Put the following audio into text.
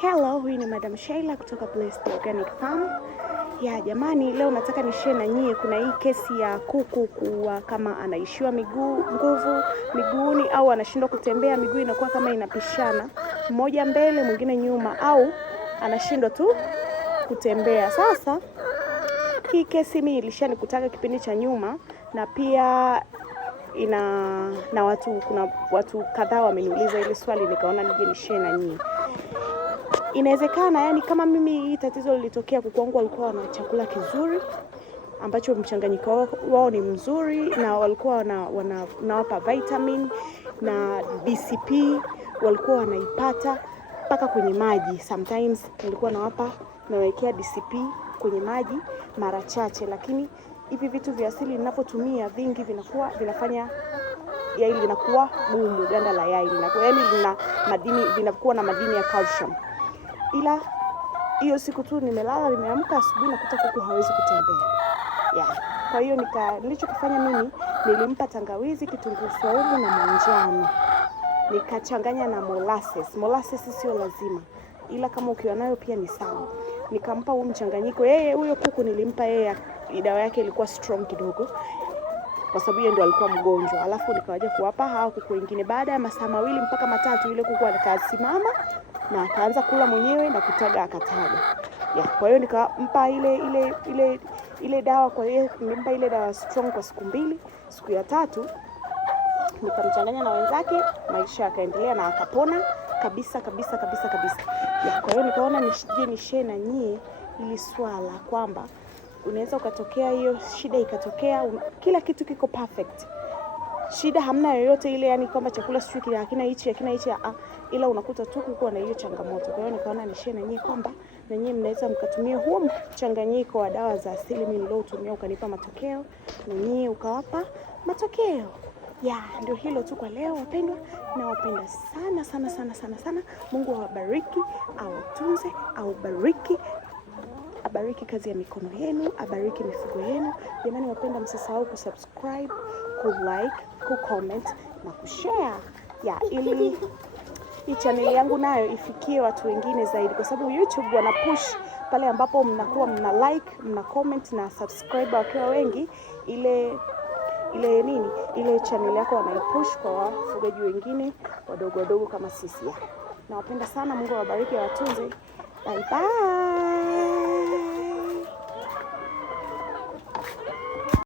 Hello, huyu ni Madam Sheila kutoka Blessed Organic Farm. Ya jamani, leo nataka nishare na nyie, kuna hii kesi ya kuku kuwa kama anaishiwa nguvu miguuni au anashindwa kutembea, miguu inakuwa kama inapishana, mmoja mbele mwingine nyuma, au anashindwa tu kutembea. Sasa hii kesi mimi ilishanikutaka kipindi cha nyuma, na pia kuna watu kadhaa wameniuliza ile swali, nikaona nije nishare na nyie. Inawezekana yani kama mimi hii tatizo lilitokea, kuku wangu walikuwa wana chakula kizuri ambacho mchanganyiko wao ni mzuri, na walikuwa wanawapa vitamin na DCP walikuwa wanaipata mpaka kwenye maji. Sometimes nilikuwa nawekea DCP kwenye maji mara chache, lakini hivi vitu vya asili ninapotumia vingi vinafanya yai linakuwa gumu, ganda la yai linakuwa vinakuwa na madini ya calcium. Ila hiyo siku tu nimelala, nimeamka asubuhi nakuta kuku hawezi kutembea. Kwa hiyo nilichokifanya mimi, nilimpa tangawizi, kitunguu saumu na manjano. Nikachanganya na molasses. Molasses sio lazima, ila kama ukiwa nayo pia ni sawa. Nikampa huu mchanganyiko. Huyo kuku nilimpa dawa yake ilikuwa strong kidogo, kwa sababu yeye ndo alikuwa mgonjwa. Alafu nikawaja kuwapa hao kuku wengine. Baada ya masaa 2 mpaka 3 yule kuku akasimama na akaanza kula mwenyewe na kutaga akataga. Kwa hiyo nikampa ile dawa, kwa hiyo nilimpa ile dawa strong kwa siku 2. Siku ya 3 nikamchanganya na wenzake, maisha yakaendelea na akapona kabisa. Kwa hiyo nikaona nishare na nyie ili swala kwamba unaweza ukatokea hiyo shida ikatokea, kila kitu kiko perfect, shida hamna yoyote ile, yani kwamba chakula sio hakina hichi, ila unakuta tu kuko na hiyo changamoto. Kwa hiyo nikaona nishare na nyie kwamba na nyie mnaweza mkatumia huo mchanganyiko wa dawa za asili mimi niliotumia, ukanipa matokeo na nyie ukawapa matokeo. Ndio hilo tu kwa leo wapendwa, na wapenda sana. Mungu awabariki, awatunze, abariki kazi ya mikono yenu, abariki mifugo yenu. Jamani wapenda, msisahau kusubscribe, kulike, kucomment na kushare ili hii channel yangu nayo ifikie watu wengine zaidi, kwa sababu YouTube wana push pale ambapo mnakuwa mna like, mna comment na subscribe wakiwa wengi, ile channel yako wanaipush kwa wafugaji wengine wadogo kama sisi. Nawapenda sana, Mungu awabariki, awatunze. Bye bye.